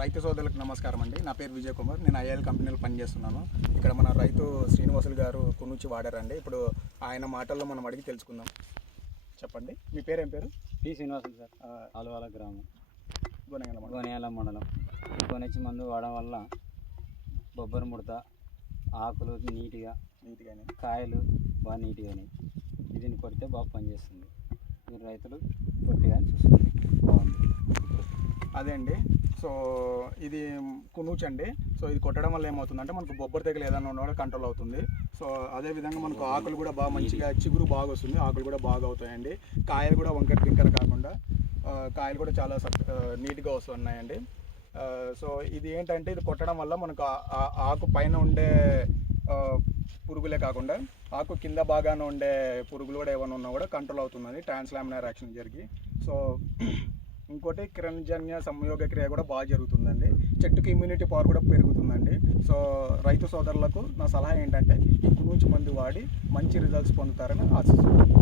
రైతు సోదరులకు నమస్కారం అండి. నా పేరు విజయ్ కుమార్. నేను ఐఎల్ కంపెనీలో పనిచేస్తున్నాను. ఇక్కడ మన రైతు శ్రీనివాసులు గారు కునుచి వాడారండి. ఇప్పుడు ఆయన మాటల్లో మనం అడిగి తెలుసుకుందాం. చెప్పండి, మీ పేరు ఏం పేరు? పి శ్రీనివాసులు సార్, ఆలువాల గ్రామం, గోనేయాల మండలం. కొనిచ్చి మందు వాడడం వల్ల బొబ్బరి ముడత, ఆకులు నీట్గా కాయలు బాగా నీట్గానే దీన్ని కొడితే బాగా పనిచేస్తుంది. మీరు రైతులు కొట్టిగా చూసుకోండి, బాగుంది. అదే అండి. సో ఇది కునూచ్ అండి. సో ఇది కొట్టడం వల్ల ఏమవుతుందంటే మనకు బొబ్బరి తెగులు ఏదైనా ఉన్నా కూడా కంట్రోల్ అవుతుంది. సో అదేవిధంగా మనకు ఆకులు కూడా బాగా మంచిగా చిగురు బాగా వస్తుంది, ఆకులు కూడా బాగా అవుతాయండి. కాయలు కూడా వంకర టింకర కాకుండా కాయలు కూడా చాలా నీట్గా వస్తున్నాయండి. సో ఇది ఏంటంటే ఇది కొట్టడం వల్ల మనకు ఆకు పైన ఉండే పురుగులే కాకుండా ఆకు కింద భాగాన ఉండే పురుగులు కూడా ఏమైనా ఉన్నా కూడా కంట్రోల్ అవుతుందండి, ట్రాన్స్లామినార్ యాక్షన్ జరిగి. సో ఇంకోటి కిరణజన్య సంయోగ క్రియ కూడా బాగా జరుగుతుందండి. చెట్టుకి ఇమ్యూనిటీ పవర్ కూడా పెరుగుతుందండి. సో రైతు సోదరులకు నా సలహా ఏంటంటే ఈ కునూచి మందు వాడి మంచి రిజల్ట్స్ పొందుతారని ఆశిస్తున్నాను.